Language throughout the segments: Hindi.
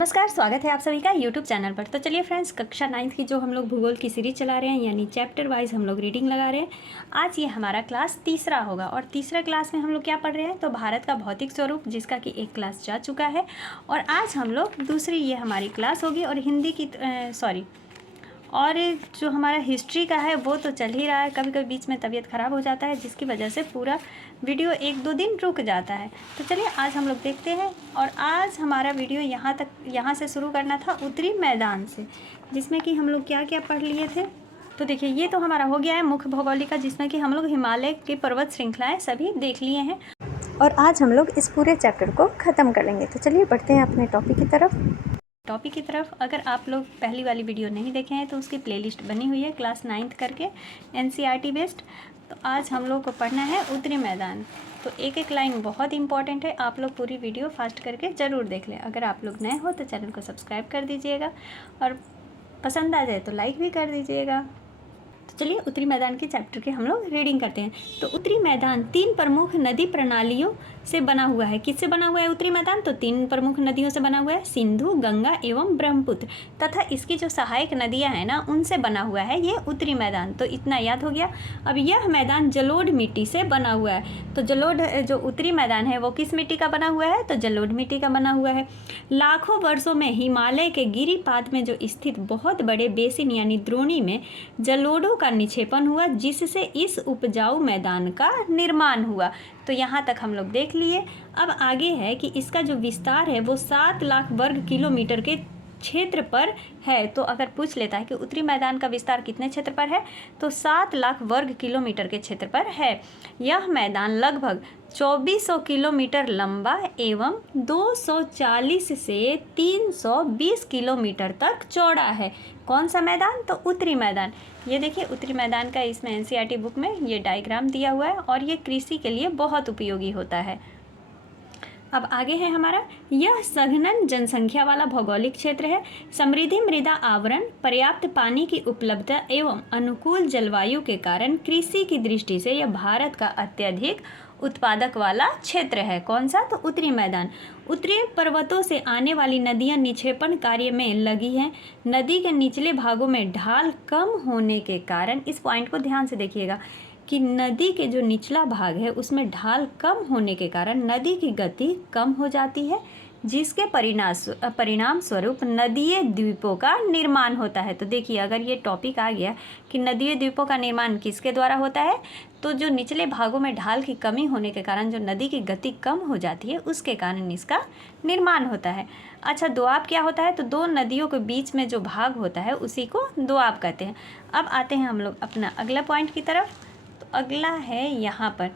नमस्कार, स्वागत है आप सभी का यूट्यूब चैनल पर। तो चलिए फ्रेंड्स, कक्षा 9th की जो हम लोग भूगोल की सीरीज चला रहे हैं, यानी चैप्टर वाइज हम लोग रीडिंग लगा रहे हैं। आज ये हमारा क्लास तीसरा होगा और तीसरा क्लास में हम लोग क्या पढ़ रहे हैं, तो भारत का भौतिक स्वरूप, जिसका कि एक क्लास जा चुका है। और आज हम लोग दूसरी ये हमारी क्लास होगी और हिंदी की और जो हमारा हिस्ट्री का है वो तो चल ही रहा है। कभी कभी बीच में तबीयत ख़राब हो जाता है, जिसकी वजह से पूरा वीडियो 1-2 दिन रुक जाता है। तो चलिए आज हम लोग देखते हैं। और आज हमारा वीडियो यहाँ से शुरू करना था उत्तरी मैदान से, जिसमें कि हम लोग क्या क्या पढ़ लिए थे। तो देखिए, ये तो हमारा हो गया है मुख्य भौगोलिक का, जिसमें कि हम लोग हिमालय की पर्वत श्रृंखलाएँ सभी देख लिए हैं और आज हम लोग इस पूरे चैप्टर को ख़त्म करेंगे। तो चलिए बढ़ते हैं अपने टॉपिक की तरफ। अगर आप लोग पहली वाली वीडियो नहीं देखे हैं तो उसकी प्लेलिस्ट बनी हुई है क्लास 9th करके, NCERT बेस्ड। तो आज हम लोग को पढ़ना है उत्तरी मैदान। तो एक एक लाइन बहुत इंपॉर्टेंट है, आप लोग पूरी वीडियो फास्ट करके ज़रूर देख लें। अगर आप लोग नए हो तो चैनल को सब्सक्राइब कर दीजिएगा और पसंद आ जाए तो लाइक भी कर दीजिएगा। तो चलिए उत्तरी मैदान के चैप्टर के हम लोग रीडिंग करते हैं। तो उत्तरी मैदान 3 प्रमुख नदी प्रणालियों से बना हुआ है। किससे बना हुआ है उत्तरी मैदान? तो 3 प्रमुख नदियों से बना हुआ है, सिंधु, गंगा एवं ब्रह्मपुत्र तथा इसकी जो सहायक नदियां हैं ना, उनसे बना हुआ है ये उत्तरी मैदान। तो इतना याद हो गया। अब यह मैदान जलोढ़ मिट्टी से बना हुआ है। तो जलोढ़ जो उत्तरी मैदान है वो किस मिट्टी का बना हुआ है? तो जलोढ़ मिट्टी का बना हुआ है। लाखों वर्षों में हिमालय के गिरिपाद में जो स्थित बहुत बड़े बेसिन यानी द्रोणी में जलोढ़ों का निक्षेपण हुआ, जिससे इस उपजाऊ मैदान का निर्माण हुआ। तो यहाँ तक हम लोग देख लिए। अब आगे है कि इसका जो विस्तार है वो 7 लाख वर्ग किलोमीटर के क्षेत्र पर है। तो अगर पूछ लेता है कि उत्तरी मैदान का विस्तार कितने क्षेत्र पर है, तो 7 लाख वर्ग किलोमीटर के क्षेत्र पर है। यह मैदान लगभग 2400 किलोमीटर लंबा एवं 240 से 320 किलोमीटर तक चौड़ा है। कौन सा मैदान? तो उत्तरी मैदान। ये देखिए उत्तरी मैदान का इसमें NCERT बुक में ये डायग्राम दिया हुआ है और ये कृषि के लिए बहुत उपयोगी होता है। अब आगे है हमारा, यह सघन जनसंख्या वाला भौगोलिक क्षेत्र है। समृद्धि मृदा आवरण, पर्याप्त पानी की उपलब्धता एवं अनुकूल जलवायु के कारण कृषि की दृष्टि से यह भारत का अत्यधिक उत्पादक वाला क्षेत्र है। कौन सा? तो उत्तरी मैदान। उत्तरी पर्वतों से आने वाली नदियां निक्षेपण कार्य में लगी हैं। नदी के निचले भागों में ढाल कम होने के कारण, इस पॉइंट को ध्यान से देखिएगा कि नदी के जो निचला भाग है उसमें ढाल कम होने के कारण नदी की गति कम हो जाती है, जिसके परिणाम स्वरूप नदीय द्वीपों का निर्माण होता है। तो देखिए, अगर ये टॉपिक आ गया कि नदीय द्वीपों का निर्माण किसके द्वारा होता है, तो जो निचले भागों में ढाल की कमी होने के कारण जो नदी की गति कम हो जाती है, उसके कारण इसका निर्माण होता है। अच्छा, दोआब क्या होता है? तो 2 नदियों के बीच में जो भाग होता है उसी को दोआब कहते हैं। अब आते हैं हम लोग अपना अगला पॉइंट की तरफ। तो अगला है यहाँ पर,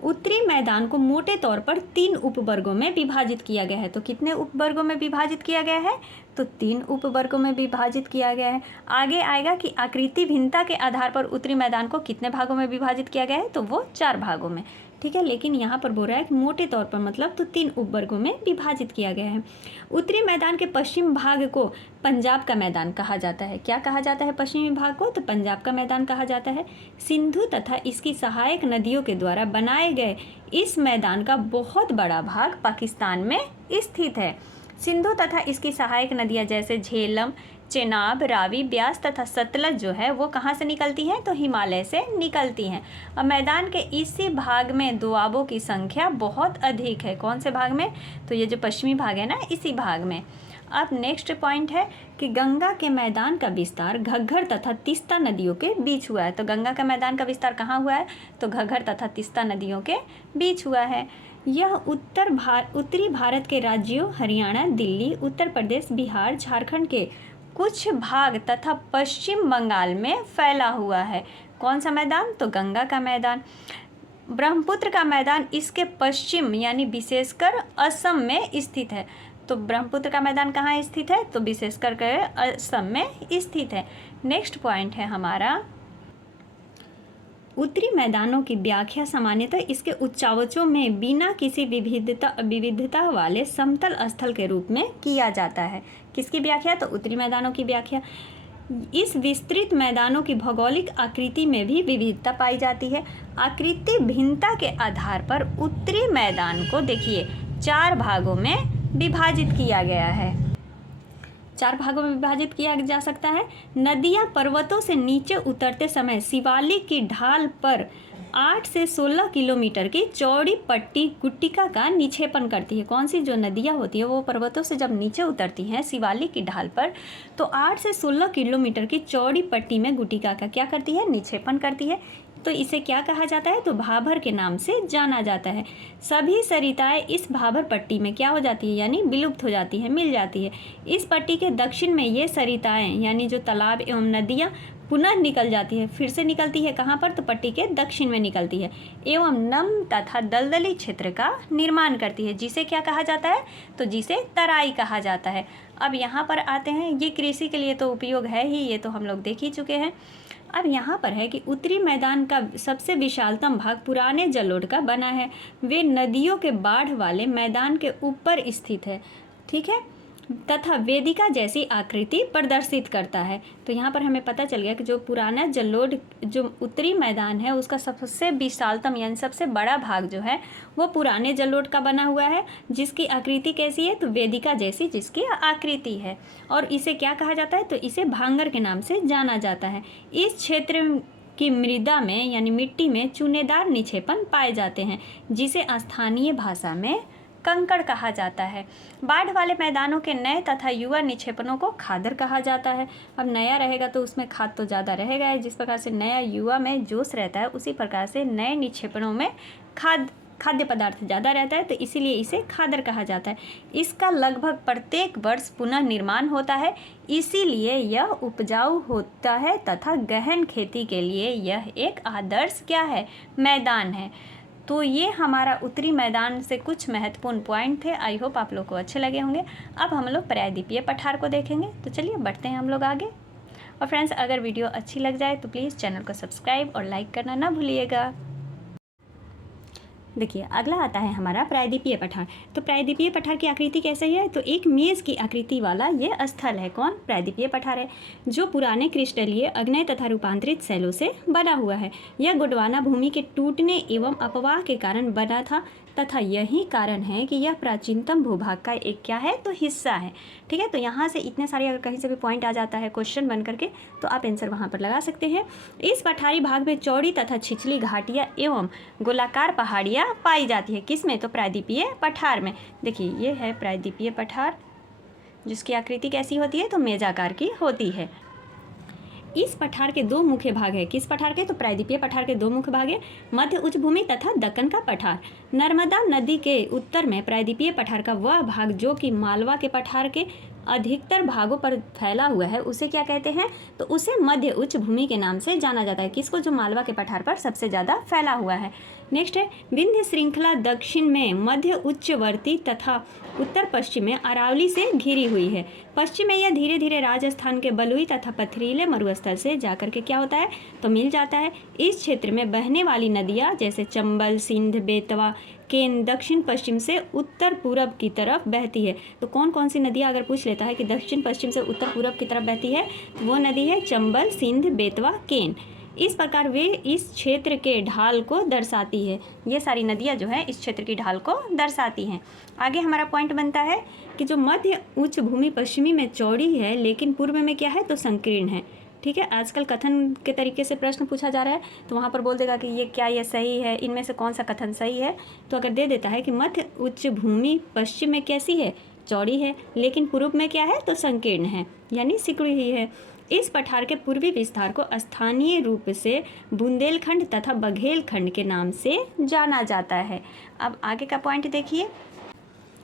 उत्तरी मैदान को मोटे तौर पर 3 उपवर्गों में विभाजित किया गया है। तो कितने उपवर्गों में विभाजित किया गया है? तो 3 उपवर्गों में विभाजित किया गया है। आगे आएगा कि आकृति भिन्नता के आधार पर उत्तरी मैदान को कितने भागों में विभाजित किया गया है? तो वो 4 भागों में। ठीक है, लेकिन यहाँ पर बोल रहा है कि मोटे तौर पर, मतलब तो 3 उपवर्गों में विभाजित किया गया है। उत्तरी मैदान के पश्चिम भाग को पंजाब का मैदान कहा जाता है। क्या कहा जाता है पश्चिमी भाग को? तो पंजाब का मैदान कहा जाता है। सिंधु तथा इसकी सहायक नदियों के द्वारा बनाए गए इस मैदान का बहुत बड़ा भाग पाकिस्तान में स्थित है। सिंधु तथा इसकी सहायक नदियाँ जैसे झेलम, चेनाब, रावी, ब्यास तथा सतलज जो है वो कहाँ से निकलती हैं? तो हिमालय से निकलती हैं। अब मैदान के इसी भाग में दोआबों की संख्या बहुत अधिक है। कौन से भाग में? तो ये जो पश्चिमी भाग है ना, इसी भाग में। अब नेक्स्ट पॉइंट है कि गंगा के मैदान का विस्तार घग्गर तथा तीस्ता नदियों के बीच हुआ है। तो गंगा का मैदान का विस्तार कहाँ हुआ है? तो घग्गर तथा तीस्ता नदियों के बीच हुआ है। यह उत्तरी भारत के राज्यों हरियाणा, दिल्ली, उत्तर प्रदेश, बिहार, झारखंड के कुछ भाग तथा पश्चिम बंगाल में फैला हुआ है। कौन सा मैदान? तो गंगा का मैदान। ब्रह्मपुत्र का मैदान इसके पश्चिम यानी विशेषकर असम में स्थित है। तो ब्रह्मपुत्र का मैदान कहाँ स्थित है? तो विशेषकर असम में स्थित है। नेक्स्ट पॉइंट है हमारा, उत्तरी मैदानों की व्याख्या सामान्यतः इसके उच्चावचों में बिना किसी विविधता वाले समतल स्थल के रूप में किया जाता है। किसकी व्याख्या? तो उत्तरी मैदानों की व्याख्या। इस विस्तृत मैदानों की भौगोलिक आकृति में भी विविधता पाई जाती है। आकृति भिन्नता के आधार पर उत्तरी मैदान को देखिए 4 भागों में विभाजित किया गया है। 4 भागों में विभाजित किया जा सकता है। नदियाँ पर्वतों से नीचे उतरते समय शिवालिक की ढाल पर 8 से 16 किलोमीटर की चौड़ी पट्टी गुट्टिका का निक्षेपण करती है। कौन सी जो नदियाँ होती है वो पर्वतों से जब नीचे उतरती हैं शिवालिक की ढाल पर, तो 8 से 16 किलोमीटर की चौड़ी पट्टी में गुट्टिका का क्या करती है, निक्षेपण करती है। तो इसे क्या कहा जाता है, तो भाबर के नाम से जाना जाता है। सभी सरिताएं इस भाबर पट्टी में क्या हो जाती है, यानी विलुप्त हो जाती है, मिल जाती है। इस पट्टी के दक्षिण में ये सरिताएं यानी जो तालाब एवं नदियाँ पुनः निकल जाती है। फिर से निकलती है कहाँ पर, तो पट्टी के दक्षिण में निकलती है एवं नम तथा दलदली क्षेत्र का निर्माण करती है, जिसे क्या कहा जाता है, तो जिसे तराई कहा जाता है। अब यहाँ पर आते हैं, ये कृषि के लिए तो उपयोग है ही, ये तो हम लोग देख ही चुके हैं। अब यहाँ पर है कि उत्तरी मैदान का सबसे विशालतम भाग पुराने जलोढ़ का बना है। वे नदियों के बाढ़ वाले मैदान के ऊपर स्थित है, ठीक है, तथा वेदिका जैसी आकृति प्रदर्शित करता है। तो यहाँ पर हमें पता चल गया कि जो पुराना जलोढ़ जो उत्तरी मैदान है उसका सबसे विशालतम यानी सबसे बड़ा भाग जो है वो पुराने जलोढ़ का बना हुआ है, जिसकी आकृति कैसी है, तो वेदिका जैसी जिसकी आकृति है। और इसे क्या कहा जाता है, तो इसे भांगर के नाम से जाना जाता है। इस क्षेत्र की मृदा में यानी मिट्टी में चूनेदार निक्षेपण पाए जाते हैं, जिसे स्थानीय भाषा में कंकड़ कहा जाता है। बाढ़ वाले मैदानों के नए तथा युवा निक्षेपणों को खादर कहा जाता है। अब नया रहेगा तो उसमें खाद तो ज़्यादा रहेगा, जिस प्रकार से नया युवा में जोश रहता है उसी प्रकार से नए निक्षेपणों में खाद्य पदार्थ ज़्यादा रहता है, तो इसीलिए इसे खादर कहा जाता है। इसका लगभग प्रत्येक वर्ष पुनः निर्माण होता है, इसीलिए यह उपजाऊ होता है तथा गहन खेती के लिए यह एक आदर्श क्या है, मैदान है। तो ये हमारा उत्तरी मैदान से कुछ महत्वपूर्ण पॉइंट थे। आई होप आप लोग को अच्छे लगे होंगे। अब हम लोग प्रायद्वीपीय पठार को देखेंगे, तो चलिए बढ़ते हैं हम लोग आगे। और फ्रेंड्स, अगर वीडियो अच्छी लग जाए तो प्लीज़ चैनल को सब्सक्राइब और लाइक करना ना भूलिएगा। देखिए अगला आता है हमारा प्रायद्वीपीय पठार। तो प्रायद्वीपीय पठार की आकृति कैसी है, तो एक मेज़ की आकृति वाला ये स्थल है। कौन, प्रायद्वीपीय पठार है, जो पुराने क्रिस्टलीय अग्नेय तथा रूपांतरित शैलों से बना हुआ है। यह गोंडवाना भूमि के टूटने एवं अपवाह के कारण बना था तथा यही कारण है कि यह प्राचीनतम भूभाग का एक क्या है, तो हिस्सा है। ठीक है, तो यहाँ से इतने सारे अगर कहीं से भी पॉइंट आ जाता है क्वेश्चन बन करके, तो आप आंसर वहाँ पर लगा सकते हैं। इस पठारी भाग में चौड़ी तथा छिछली घाटियाँ एवं गोलाकार पहाड़ियाँ पाई जाती है। किस में, तो प्रायद्वीपीय पठार में। देखिए ये है प्रायद्वीपीय पठार, जिसकी आकृति कैसी होती है, तो मेजाकार की होती है। इस पठार के दो मुख्य भाग है। किस पठार के, तो प्रायद्वीपीय पठार के दो मुख्य भाग है, मध्य उच्च भूमि तथा दक्कन का पठार। नर्मदा नदी के उत्तर में प्रायद्वीपीय पठार का वह भाग जो कि मालवा के पठार के अधिकतर भागों पर फैला हुआ है उसे क्या कहते हैं, तो उसे मध्य उच्च भूमि के नाम से जाना जाता है। किसको, जो मालवा के पठार पर सबसे ज़्यादा फैला हुआ है। नेक्स्ट है विंध्य श्रृंखला दक्षिण में मध्य उच्चवर्ती तथा उत्तर पश्चिम में अरावली से घिरी हुई है। पश्चिम में यह धीरे धीरे राजस्थान के बलुई तथा पथरीले मरुस्थल से जाकर के क्या होता है, तो मिल जाता है। इस क्षेत्र में बहने वाली नदियाँ जैसे चंबल, सिंध, बेतवा, केन दक्षिण पश्चिम से उत्तर पूरब की तरफ बहती है। तो कौन कौन सी नदियाँ अगर पूछ लेता है कि दक्षिण पश्चिम से उत्तर पूरब की तरफ बहती है, तो वो नदी है चंबल, सिंध, बेतवा, केन। इस प्रकार वे इस क्षेत्र के ढाल को दर्शाती है। ये सारी नदियाँ जो है इस क्षेत्र की ढाल को दर्शाती हैं। आगे हमारा पॉइंट बनता है कि जो मध्य उच्च भूमि पश्चिमी में चौड़ी है लेकिन पूर्व में क्या है, तो संकीर्ण है। ठीक है, आजकल कथन के तरीके से प्रश्न पूछा जा रहा है, तो वहाँ पर बोल देगा कि ये क्या, ये सही है, इनमें से कौन सा कथन सही है। तो अगर दे देता है कि मध्य उच्च भूमि पश्चिम में कैसी है, चौड़ी है, लेकिन पूर्व में क्या है, तो संकीर्ण है, यानी सिकुड़ी हुई है। इस पठार के पूर्वी विस्तार को स्थानीय रूप से बुंदेलखंड तथा बघेलखंड के नाम से जाना जाता है। अब आगे का पॉइंट देखिए।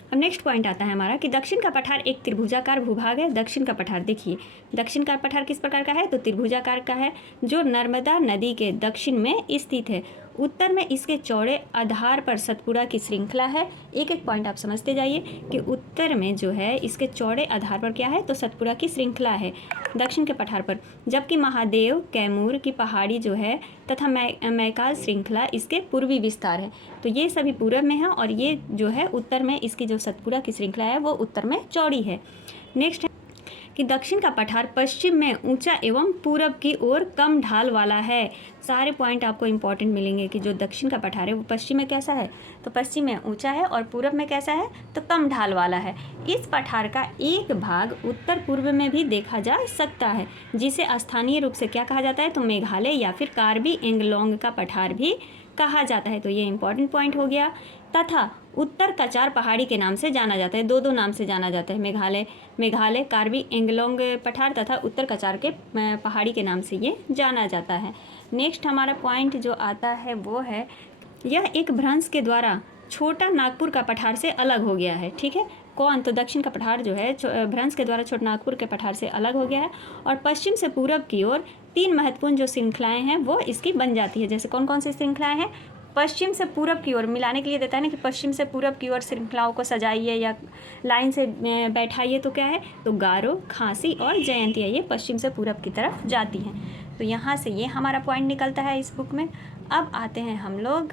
अब नेक्स्ट पॉइंट आता है हमारा कि दक्षिण का पठार एक त्रिभुजाकार भूभाग है। दक्षिण का पठार देखिए, दक्षिण का पठार किस प्रकार का है, तो त्रिभुजाकार का है, जो नर्मदा नदी के दक्षिण में स्थित है। उत्तर में इसके चौड़े आधार पर सतपुड़ा की श्रृंखला है। एक एक पॉइंट आप समझते जाइए कि उत्तर में जो है इसके चौड़े आधार पर क्या है, तो सतपुड़ा की श्रृंखला है दक्षिण के पठार पर, जबकि महादेव, कैमूर की पहाड़ी जो है तथा मैकाल श्रृंखला इसके पूर्वी विस्तार है। तो ये सभी पूर्व में है और ये जो है उत्तर में इसकी जो सतपुड़ा की श्रृंखला है वो उत्तर में चौड़ी है। नेक्स्ट कि दक्षिण का पठार पश्चिम में ऊंचा एवं पूरब की ओर कम ढाल वाला है। सारे पॉइंट आपको इंपॉर्टेंट मिलेंगे कि जो दक्षिण का पठार है वो पश्चिम में कैसा है, तो पश्चिम में ऊंचा है और पूरब में कैसा है, तो कम ढाल वाला है। इस पठार का एक भाग उत्तर पूर्व में भी देखा जा सकता है, जिसे स्थानीय रूप से क्या कहा जाता है, तो मेघालय या फिर कार्बी एंगलोंग का पठार भी कहा जाता है। तो ये इंपॉर्टेंट पॉइंट हो गया। तथा उत्तर कचार पहाड़ी के नाम से जाना जाता है, दो नाम से जाना जाता है, मेघालय कार्बी एंगलोंग पठार तथा उत्तर कचार के पहाड़ी के नाम से ये जाना जाता है। नेक्स्ट हमारा पॉइंट जो आता है वो है, यह एक भ्रंश के द्वारा छोटा नागपुर का पठार से अलग हो गया है। ठीक है, कौन, तो दक्षिण का पठार जो है भ्रंश के द्वारा छोटा नागपुर के पठार से अलग हो गया है और पश्चिम से पूरब की ओर 3 महत्वपूर्ण जो श्रृंखलाएं हैं वो इसकी बन जाती है। जैसे कौन कौन सी श्रृंखलाएं हैं, पश्चिम से पूरब की ओर मिलाने के लिए देता है ना कि पश्चिम से पूरब की ओर श्रृंखलाओं को सजाइए या लाइन से बैठाइए, तो क्या है, तो गारो, खांसी और जयंतिया ये पश्चिम से पूरब की तरफ जाती हैं। तो यहाँ से ये हमारा पॉइंट निकलता है इस बुक में। अब आते हैं हम लोग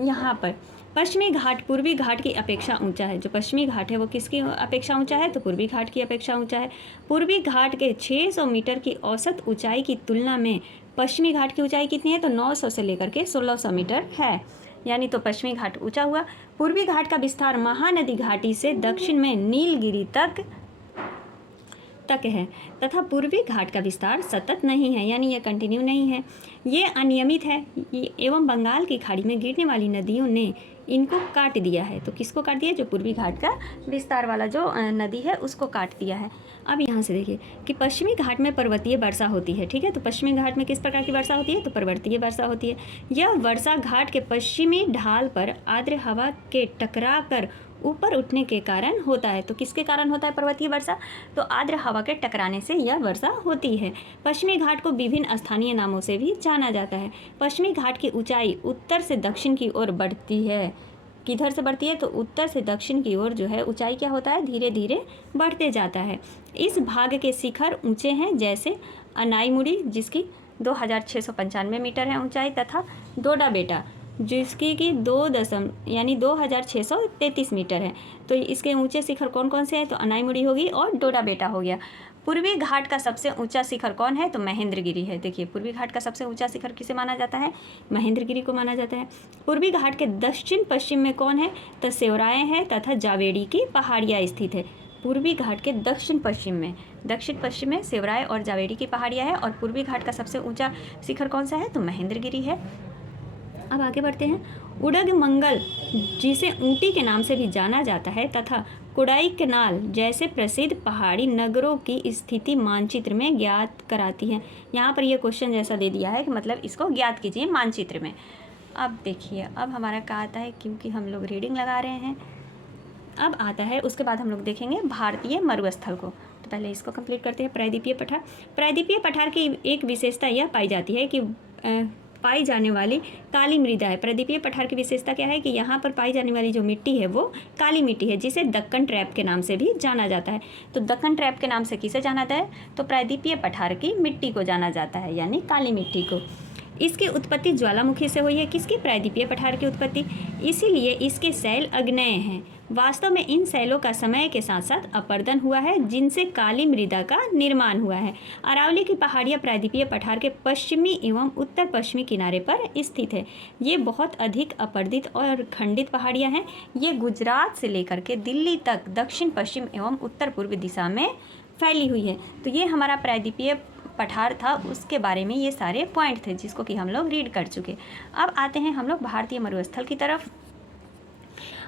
यहाँ पर, पश्चिमी घाट पूर्वी घाट की अपेक्षा ऊंचा है। जो पश्चिमी घाट है वो किसकी अपेक्षा ऊंचा है, तो पूर्वी घाट की अपेक्षा ऊंचा है। पूर्वी घाट के 600 मीटर की औसत ऊंचाई की तुलना में पश्चिमी घाट की ऊंचाई कितनी है, तो 900 से लेकर के 1600 मीटर है, यानी तो पश्चिमी घाट ऊंचा हुआ। पूर्वी घाट का विस्तार महानदी घाटी से दक्षिण में नीलगिरी तक है तथा पूर्वी घाट का विस्तार सतत नहीं है, यानी यह कंटिन्यू नहीं है, ये अनियमित है एवं बंगाल की खाड़ी में गिरने वाली नदियों ने इनको काट दिया है। तो किसको काट दिया, जो पूर्वी घाट का विस्तार वाला जो नदी है उसको काट दिया है। अब यहाँ से देखिए कि पश्चिमी घाट में पर्वतीय वर्षा होती है। ठीक है, तो पश्चिमी घाट में किस प्रकार की वर्षा होती है, तो पर्वतीय वर्षा होती है। यह वर्षा घाट के पश्चिमी ढाल पर आर्द्र हवा के टकरा कर ऊपर उठने के कारण होता है। तो किसके कारण होता है पर्वतीय वर्षा, तो आर्द्र हवा के टकराने से यह वर्षा होती है। पश्चिमी घाट को विभिन्न स्थानीय नामों से भी जाना जाता है। पश्चिमी घाट की ऊंचाई उत्तर से दक्षिण की ओर बढ़ती है। किधर से बढ़ती है, तो उत्तर से दक्षिण की ओर जो है ऊंचाई क्या होता है, धीरे धीरे बढ़ते जाता है। इस भाग के शिखर ऊंचे हैं, जैसे अनाईमुड़ी जिसकी 2695 मीटर है ऊंचाई, तथा डोडा बेटा जिसकी कि 2633 मीटर है। तो इसके ऊंचे शिखर कौन कौन से हैं, तो अनाईमुड़ी होगी और डोडा बेटा हो गया। पूर्वी घाट का सबसे ऊंचा शिखर कौन है, तो महेंद्रगिरी है। देखिए पूर्वी घाट का सबसे ऊंचा शिखर किसे माना जाता है, महेंद्रगिरी को माना जाता है। पूर्वी घाट के दक्षिण पश्चिम में कौन है, तो सेवराय है तथा जावेड़ी की पहाड़ियाँ स्थित है। पूर्वी घाट के दक्षिण पश्चिम में सेवराय और जावेड़ी की पहाड़ियाँ है और पूर्वी घाट का सबसे ऊंचा शिखर कौन सा है, तो महेंद्रगिरी है। अब आगे बढ़ते हैं। उडग मंगल जिसे ऊटी के नाम से भी जाना जाता है तथा कोडाईकनाल जैसे प्रसिद्ध पहाड़ी नगरों की स्थिति मानचित्र में ज्ञात कराती है। यहाँ पर यह क्वेश्चन जैसा दे दिया है कि मतलब इसको ज्ञात कीजिए मानचित्र में। अब देखिए अब हमारा क्या आता है, क्योंकि हम लोग रीडिंग लगा रहे हैं, अब आता है उसके बाद हम लोग देखेंगे भारतीय मरुस्थल को। तो पहले इसको कंप्लीट करते हैं। प्रायद्वीपीय पठार, प्रायद्वीपीय पठार की एक विशेषता यह पाई जाती है कि पाई जाने वाली काली मृदा है। प्रायद्वीपीय पठार की विशेषता क्या है कि यहाँ पर पाई जाने वाली जो मिट्टी है वो काली मिट्टी है, जिसे दक्कन ट्रैप के नाम से भी जाना जाता है। तो दक्कन ट्रैप के नाम से किसे जाना जाता है, तो प्रायद्वीपीय पठार की मिट्टी को जाना जाता है, यानी काली मिट्टी को। इसकी उत्पत्ति ज्वालामुखी से हुई है। किसकी, प्रायद्वीपीय पठार की उत्पत्ति, इसीलिए इसके शैल अग्नेय हैं। वास्तव में इन शैलों का समय के साथ साथ अपर्दन हुआ है, जिनसे काली मृदा का निर्माण हुआ है। अरावली की पहाड़ियाँ प्रायद्वीपीय पठार के पश्चिमी एवं उत्तर पश्चिमी किनारे पर स्थित है। ये बहुत अधिक अपर्दित और खंडित पहाड़ियाँ हैं। ये गुजरात से लेकर के दिल्ली तक दक्षिण पश्चिम एवं उत्तर पूर्व दिशा में फैली हुई है। तो ये हमारा प्रायद्वीपीय पठार था, उसके बारे में ये सारे पॉइंट थे जिसको कि हम लोग रीड कर चुके। अब आते हैं हम लोग भारतीय मरुस्थल की तरफ।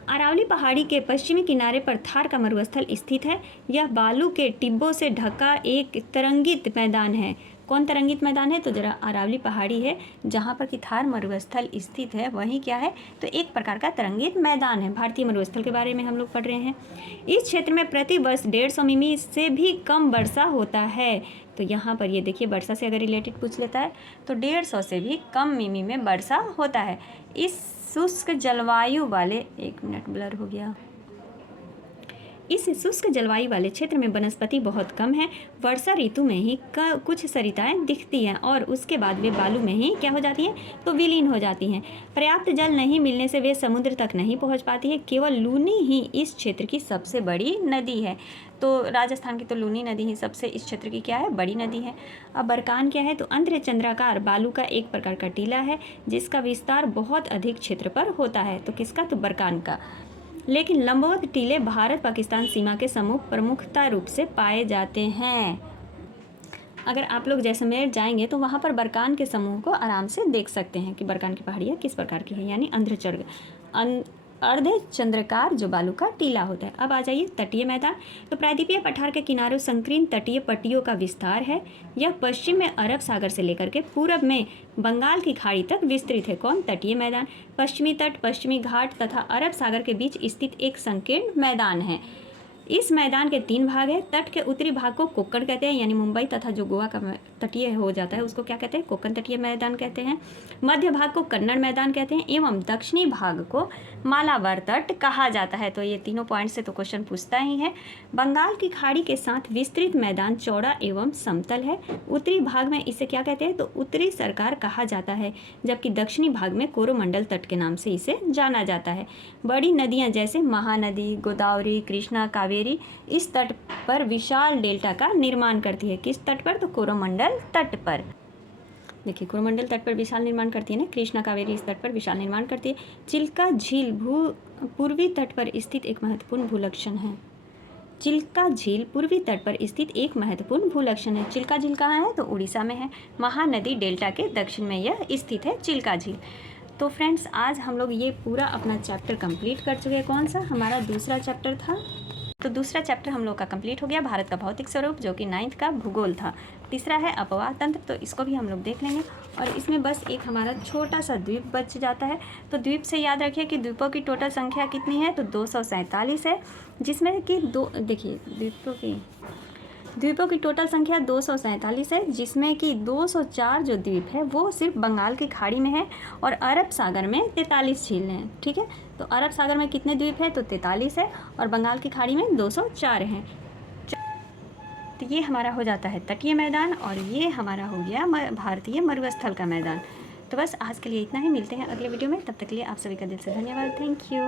अरावली पहाड़ी के पश्चिमी किनारे पर थार का मरुस्थल स्थित है। यह बालू के टिब्बों से ढका एक तरंगित मैदान है। कौन तरंगित मैदान है, तो जरा अरावली पहाड़ी है जहाँ पर कि थार मरुस्थल स्थित है, वहीं क्या है, तो एक प्रकार का तरंगित मैदान है। भारतीय मरुस्थल के बारे में हम लोग पढ़ रहे हैं। इस क्षेत्र में प्रति वर्ष 150 मिमी से भी कम वर्षा होता है। तो यहाँ पर ये देखिए वर्षा से अगर रिलेटेड पूछ लेता है तो 150 से भी कम मिमी में वर्षा होता है। इस शुष्क जलवायु वाले, एक मिनट ब्लर हो गया, इस शुष्क जलवायु वाले क्षेत्र में वनस्पति बहुत कम है। वर्षा ऋतु में ही कुछ सरिताएं दिखती हैं और उसके बाद वे बालू में ही क्या हो जाती हैं, तो विलीन हो जाती हैं। पर्याप्त जल नहीं मिलने से वे समुद्र तक नहीं पहुंच पाती है। केवल लूनी ही इस क्षेत्र की सबसे बड़ी नदी है। तो राजस्थान की तो लूनी नदी ही सबसे इस क्षेत्र की क्या है, बड़ी नदी है। अब बरकान क्या है, तो अर्धचंद्राकार बालू का एक प्रकार का टीला है जिसका विस्तार बहुत अधिक क्षेत्र पर होता है। तो किसका, तो बरकान का। लेकिन लंबवत टीले भारत पाकिस्तान सीमा के सम्मुख प्रमुखता रूप से पाए जाते हैं। अगर आप लोग जैसलमेर जाएंगे तो वहाँ पर बरकान के समूह को आराम से देख सकते हैं कि बरकान की पहाड़ियाँ किस प्रकार की है, यानी अर्धचंद्राकार जो बालू का टीला होता है। अब आ जाइए तटीय मैदान। तो प्रायद्वीपीय पठार के किनारों संकीर्ण तटीय पट्टियों का विस्तार है। यह पश्चिम में अरब सागर से लेकर के पूरब में बंगाल की खाड़ी तक विस्तृत है। कौन, तटीय मैदान। पश्चिमी तट, पश्चिमी घाट तथा अरब सागर के बीच स्थित एक संकीर्ण मैदान है। इस मैदान के 3 भाग हैं। तट के उत्तरी भाग को कोक्कण कहते हैं, यानी मुंबई तथा जो गोवा का तटीय हो जाता है उसको क्या कहते हैं, कोक्कण तटीय मैदान कहते हैं। मध्य भाग को कन्नड़ मैदान कहते हैं एवं दक्षिणी भाग को मालाबार तट कहा जाता है। तो ये तीनों पॉइंट से तो क्वेश्चन पूछता ही है। बंगाल की खाड़ी के साथ विस्तृत मैदान चौड़ा एवं समतल है। उत्तरी भाग में इसे क्या कहते हैं, तो उत्तरी सरकार कहा जाता है, जबकि दक्षिणी भाग में कोरोमंडल तट के नाम से इसे जाना जाता है। बड़ी नदियाँ जैसे महानदी, गोदावरी, कृष्णा, कावेरी इस तट पर विशाल डेल्टा का निर्माण करती है। किस तट पर, तो कोरोमंडल तट पर। देखिए कोरोमंडल तट पर विशाल निर्माण करती है ना, कृष्णा कावेरी इस तट पर विशाल निर्माण करती है। चिल्का झील पूर्वी तट पर स्थित एक महत्वपूर्ण भूलक्षण है। चिल्का झील पूर्वी तट पर स्थित एक महत्वपूर्ण भूलक्षण है। चिल्का झील कहाँ है, तो उड़ीसा में है। महानदी डेल्टा के दक्षिण में यह स्थित है चिल्का झील। तो फ्रेंड्स आज हम लोग ये पूरा अपना चैप्टर कंप्लीट कर चुके हैं। कौन सा, हमारा दूसरा चैप्टर था। तो दूसरा चैप्टर हम लोग का कंप्लीट हो गया, भारत का भौतिक स्वरूप, जो कि 9th का भूगोल था। तीसरा है अपवाह तंत्र, तो इसको भी हम लोग देख लेंगे। और इसमें बस एक हमारा छोटा सा द्वीप बच जाता है। तो द्वीप से याद रखिए कि द्वीपों की टोटल संख्या कितनी है, तो 247 है, जिसमें कि देखिए द्वीपों की टोटल संख्या 247 है, जिसमें कि 204 जो द्वीप है वो सिर्फ बंगाल की खाड़ी में है और अरब सागर में 43 झील हैं। ठीक है, तो अरब सागर में कितने द्वीप है, तो 43 है और बंगाल की खाड़ी में 204 हैं। तो ये हमारा हो जाता है तटीय मैदान और ये हमारा हो गया भारतीय मरुस्थल का मैदान। तो बस आज के लिए इतना ही, मिलते हैं अगले वीडियो में। तब तक के लिए आप सभी का दिल से धन्यवाद। Thank you.